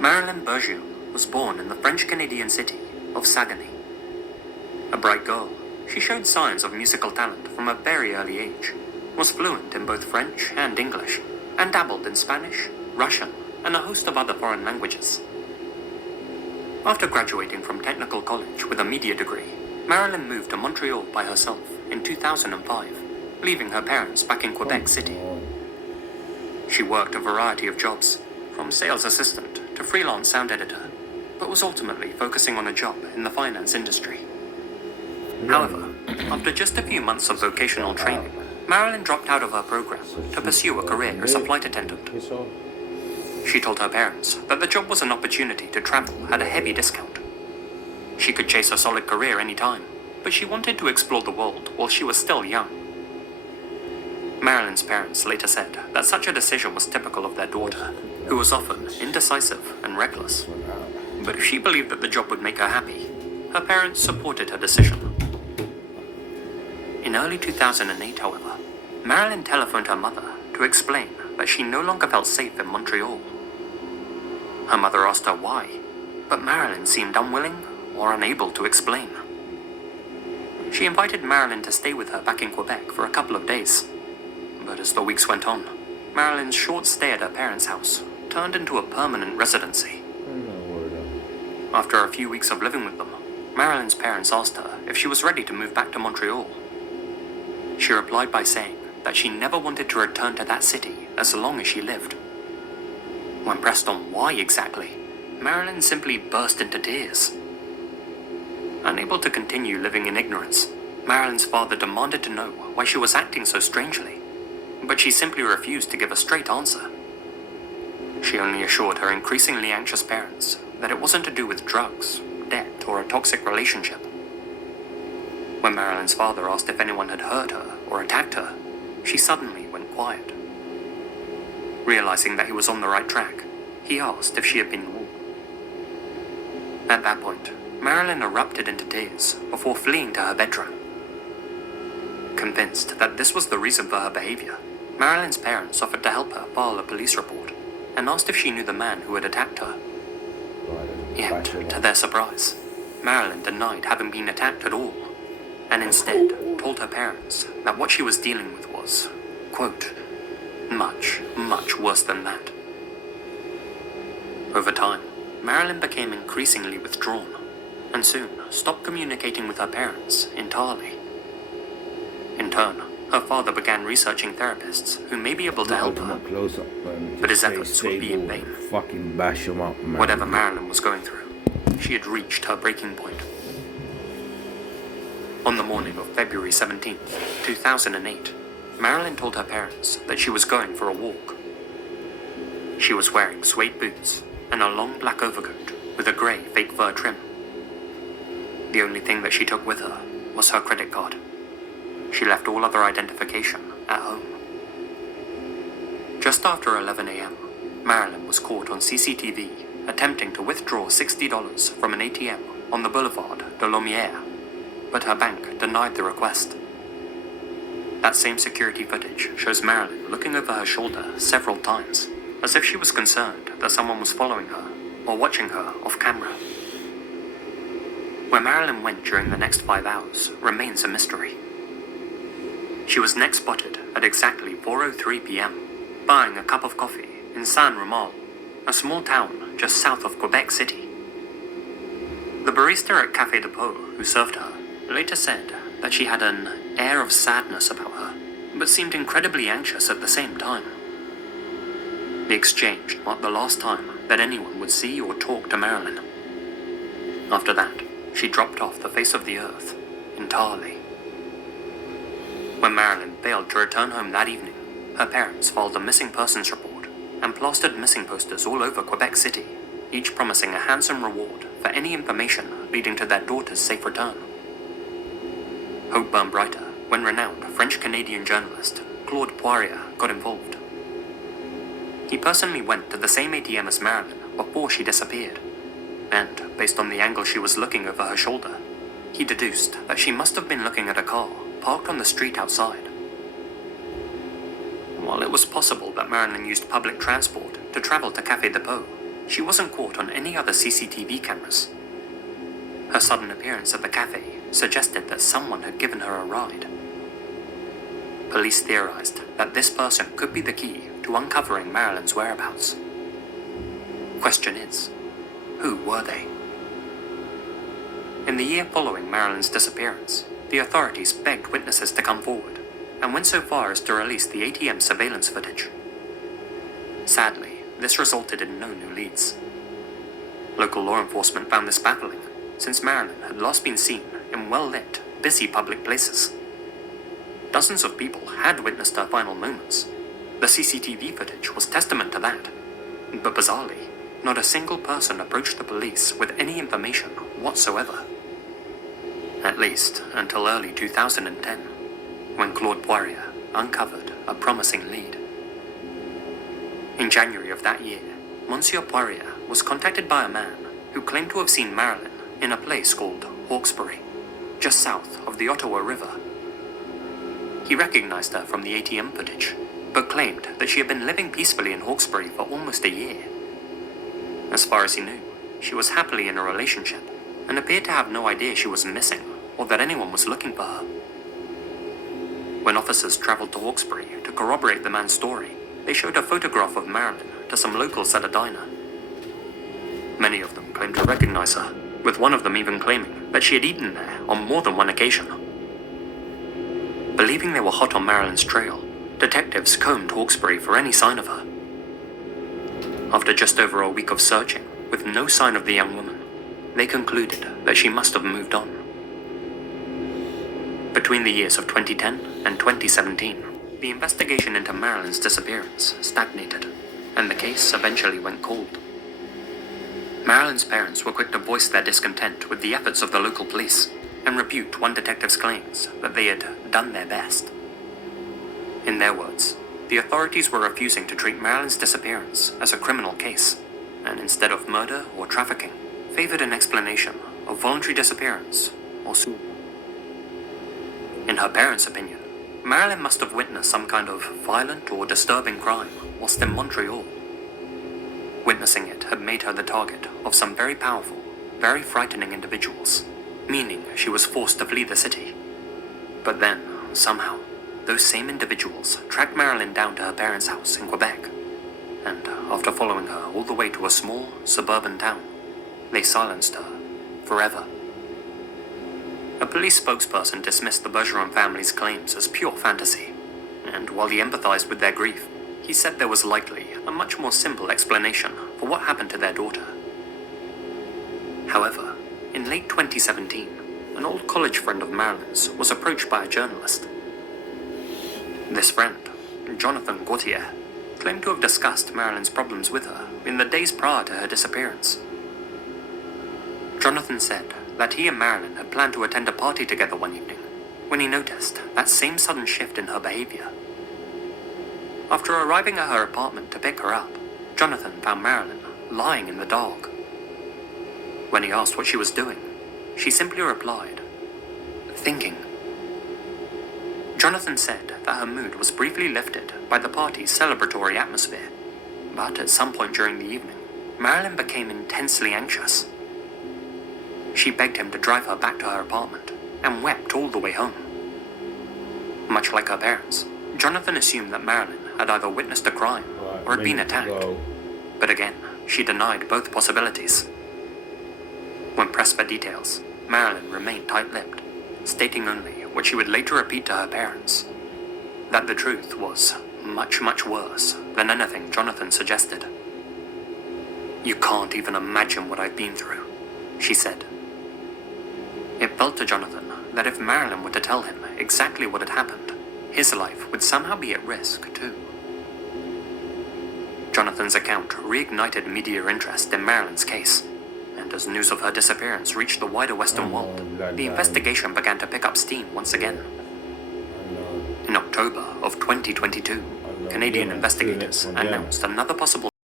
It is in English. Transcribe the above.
Marilyn Bergier was born in the French-Canadian city of Saguenay. A bright girl, she showed signs of musical talent from a very early age, was fluent in both French and English, and dabbled in Spanish, Russian, and a host of other foreign languages. After graduating from Technical College with a media degree, Marilyn moved to Montreal by herself in 2005, leaving her parents back in Quebec City. She worked a variety of jobs, from sales assistant to freelance sound editor, but was ultimately focusing on a job in the finance industry. However, after just a few months of vocational training, Marilyn dropped out of her program to pursue a career as a flight attendant. She told her parents that the job was an opportunity to travel at a heavy discount. She could chase a solid career any time, but she wanted to explore the world while she was still young. Marilyn's parents later said that such a decision was typical of their daughter, who was often indecisive and reckless. But if she believed that the job would make her happy, her parents supported her decision. In early 2008, however, Marilyn telephoned her mother to explain that she no longer felt safe in Montreal. Her mother asked her why, but Marilyn seemed unwilling or unable to explain. She invited Marilyn to stay with her back in Quebec for a couple of days. But as the weeks went on, Marilyn's short stay at her parents' house turned into a permanent residency. After a few weeks of living with them, Marilyn's parents asked her if she was ready to move back to Montreal. She replied by saying that she never wanted to return to that city as long as she lived. When pressed on why exactly, Marilyn simply burst into tears. Unable to continue living in ignorance, Marilyn's father demanded to know why she was acting so strangely, but she simply refused to give a straight answer. She only assured her increasingly anxious parents that it wasn't to do with drugs, debt, or a toxic relationship. When Marilyn's father asked if anyone had hurt her or attacked her, she suddenly went quiet. Realizing that he was on the right track, he asked if she had been warned. At that point, Marilyn erupted into tears before fleeing to her bedroom. Convinced that this was the reason for her behavior, Marilyn's parents offered to help her file a police report and asked if she knew the man who had attacked her. Yet, to their surprise, Marilyn denied having been attacked at all, and instead told her parents that what she was dealing with was, quote, much, much worse than that. Over time, Marilyn became increasingly withdrawn, and soon stopped communicating with her parents entirely. In turn, her father began researching therapists who may be able to help her, but his efforts would be in vain. Fucking bash him up, man. Whatever Marilyn was going through, she had reached her breaking point. On the morning of February 17th, 2008, Marilyn told her parents that she was going for a walk. She was wearing suede boots and a long black overcoat with a grey fake fur trim. The only thing that she took with her was her credit card. She left all other identification at home. Just after 11 a.m., Marilyn was caught on CCTV attempting to withdraw $60 from an ATM on the Boulevard de Lumière, but her bank denied the request. That same security footage shows Marilyn looking over her shoulder several times, as if she was concerned that someone was following her or watching her off camera. Where Marilyn went during the next 5 hours remains a mystery. She was next spotted at exactly 4:03 p.m., buying a cup of coffee in Saint-Romuald, a small town just south of Quebec City. The barista at Café de Pau who served her later said that she had an air of sadness about her, but seemed incredibly anxious at the same time. The exchange marked the last time that anyone would see or talk to Marilyn. After that, she dropped off the face of the earth entirely. When Marilyn failed to return home that evening, her parents filed a missing persons report and plastered missing posters all over Quebec City, each promising a handsome reward for any information leading to their daughter's safe return. Hope burned brighter when renowned French-Canadian journalist Claude Poirier got involved. He personally went to the same ATM as Marilyn before she disappeared, and, based on the angle she was looking over her shoulder, he deduced that she must have been looking at a car parked on the street outside. While it was possible that Marilyn used public transport to travel to Café de Pau, she wasn't caught on any other CCTV cameras. Her sudden appearance at the cafe suggested that someone had given her a ride. Police theorized that this person could be the key to uncovering Marilyn's whereabouts. Question is, who were they? In the year following Marilyn's disappearance, the authorities begged witnesses to come forward and went so far as to release the ATM surveillance footage. Sadly, this resulted in no new leads. Local law enforcement found this baffling, since Marilyn had last been seen in well-lit, busy public places. Dozens of people had witnessed her final moments. The CCTV footage was testament to that. But bizarrely, not a single person approached the police with any information whatsoever. At least until early 2010, when Claude Poirier uncovered a promising lead. In January of that year, Monsieur Poirier was contacted by a man who claimed to have seen Marilyn in a place called Hawkesbury, just south of the Ottawa River. He recognized her from the ATM footage, but claimed that she had been living peacefully in Hawkesbury for almost a year. As far as he knew, she was happily in a relationship and appeared to have no idea she was missing or that anyone was looking for her. When officers traveled to Hawkesbury to corroborate the man's story, they showed a photograph of Marilyn to some locals at a diner. Many of them claimed to recognize her, with one of them even claiming that she had eaten there on more than one occasion. Believing they were hot on Marilyn's trail, detectives combed Hawkesbury for any sign of her. After just over a week of searching, with no sign of the young woman, they concluded that she must have moved on. Between the years of 2010 and 2017, the investigation into Marilyn's disappearance stagnated, and the case eventually went cold. Marilyn's parents were quick to voice their discontent with the efforts of the local police, and rebuked one detective's claims that they had done their best. In their words, the authorities were refusing to treat Marilyn's disappearance as a criminal case, and instead of murder or trafficking, favored an explanation of voluntary disappearance or suicide. In her parents' opinion, Marilyn must have witnessed some kind of violent or disturbing crime whilst in Montreal. Witnessing it had made her the target of some very powerful, very frightening individuals, meaning she was forced to flee the city. But then, somehow, those same individuals tracked Marilyn down to her parents' house in Quebec, and after following her all the way to a small, suburban town, they silenced her forever. A police spokesperson dismissed the Bergeron family's claims as pure fantasy, and while he empathized with their grief, he said there was likely a much more simple explanation for what happened to their daughter. However, in late 2017, an old college friend of Marilyn's was approached by a journalist. This friend, Jonathan Gauthier, claimed to have discussed Marilyn's problems with her in the days prior to her disappearance. Jonathan said that he and Marilyn had planned to attend a party together one evening when he noticed that same sudden shift in her behavior. After arriving at her apartment to pick her up, Jonathan found Marilyn lying in the dark. When he asked what she was doing, she simply replied, "Thinking." Jonathan said that her mood was briefly lifted by the party's celebratory atmosphere, but at some point during the evening, Marilyn became intensely anxious. She begged him to drive her back to her apartment and wept all the way home. Much like her parents, Jonathan assumed that Marilyn had either witnessed a crime or had been attacked. But again, she denied both possibilities. When pressed for details, Marilyn remained tight-lipped, stating only what she would later repeat to her parents, that the truth was much, much worse than anything Jonathan suggested. "You can't even imagine what I've been through," she said. It felt to Jonathan that if Marilyn were to tell him exactly what had happened, his life would somehow be at risk too. Jonathan's account reignited media interest in Marilyn's case, and as news of her disappearance reached the wider Western world, the investigation began to pick up steam once again. In October of 2022, Canadian investigators announced another possible